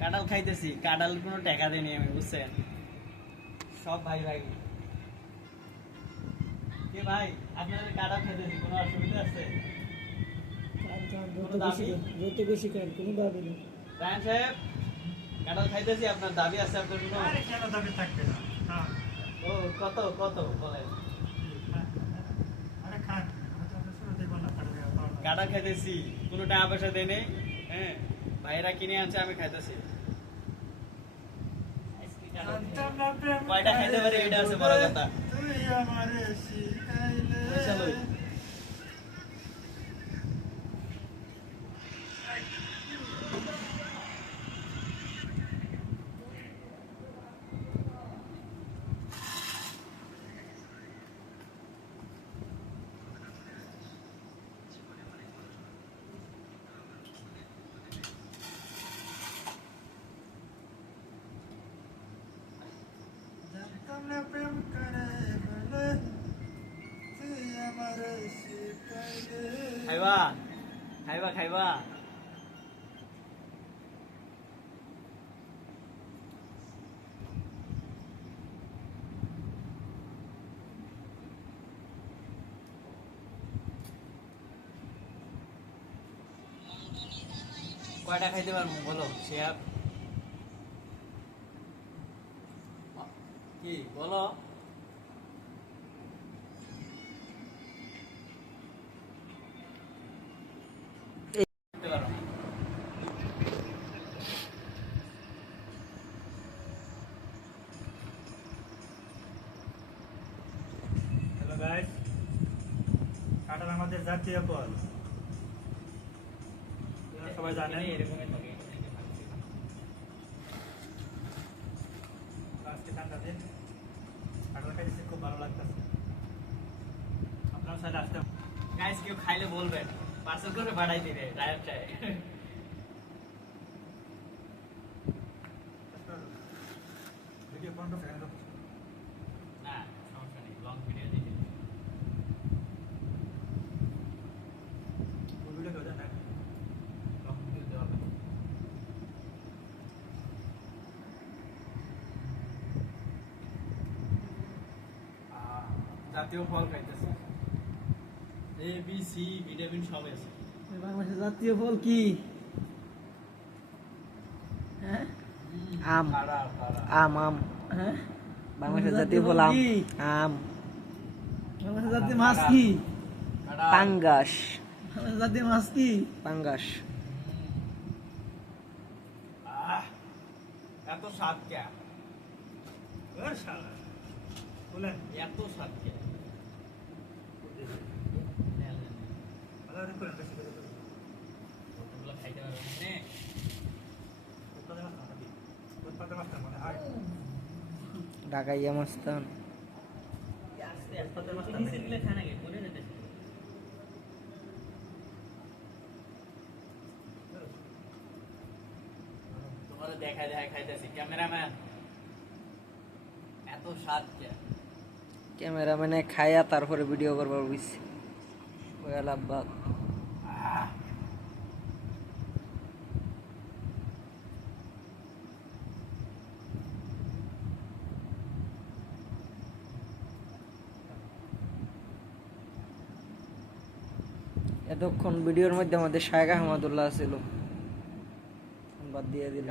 কাঁঠাল খাইতেছি, কাঁঠাল কোনো টাকা দেয়নি আমি, বুঝছেন? সব ভাই ভাই। কে ভাই, আপনাদের কাঁঠাল খাইতেছি, কোনো অসুবিধা আছে? যত বেশি খান কোনো দাবি নেই। রায়ন সাহেব, কাঁঠাল খাইতেছি, আপনার দাবি আছে আপনার কোনো? কেন দাবি থাকবে না? ও কত কত বলেন? আরে খান, শুরুতেই বললাম কাঁঠাল খাইতেছি, কোনো টাকা পয়সা দেয় নেই। হ্যাঁ, ভাইরা কিনে আনছে, আমি খাইতেছি। কয়টা খাইতে পারি এটা হচ্ছে বড় কথা। তুই আমারে শিখাইলে চলো। জানতাম না প্রেম করে বলে তুই আমারে শিখাইলে। খাইবা খাইবা খাইবা। কয়টা খাইতে পারবো বলো শেয়ার? কি বলো? খেতে পারো না। হ্যালো গাইস, কাঁঠাল আমাদের জাতীয় ফল, আপনারা সবাই জানেন। এরকমই থাকে। আজকে ঠান্ডা দিন, কাঁঠাল খাইতে খুব ভালো লাগতেছে। আপনারা সাইডে আসতে গাইস, কেউ খাইলে বলবেন, পার্সেল করে পাঠাই দিবে রায়ত চাই। ভিডিও কোনটা ফ্রেন্ড না সমস্যা নেই, লং ভিডিও দিতে। ভিডিও কেউ জানেন? লং ভিডিও দেওয়া হবে। জাতীয় ফল খাইতেছে, এ বি সি ভিটামিন সব আছে। বাংলাদেশের জাতীয় ফল কি? হ্যাঁ, আম। কারা কারা আম আম হ্যাঁ, বাংলাদেশের জাতীয় ফল আম। কি? আম। বাংলাদেশের জাতীয় মাছ কি? কারা পাঙ্গাস। বাংলাদেশের জাতীয় মাছ কি? পাঙ্গাস। এত স্বাদ কে? ওর শালা বলেন এত স্বাদ কে? ভালো করে করেন, বেশি করে করেন। ওগুলো খাইতে পারবেন না। উৎপাদন মাছ নাকি? উৎপাদন মাছ না মনে হয়। ঢাকাইয়া মস্তান। তোমার দেখা দেখা খাইতেছি ক্যামেরাম্যান, এত স্বাদ কে? ক্যামেরাম্যানে খায়া তারপরে ভিডিও করবার বুঝছি। ওই আলাব্বাক। এতক্ষণ ভিডিওর মধ্যে আমাদের শায়েখ আহমদুল্লাহ ছিল, বাদ দিয়ে দিল।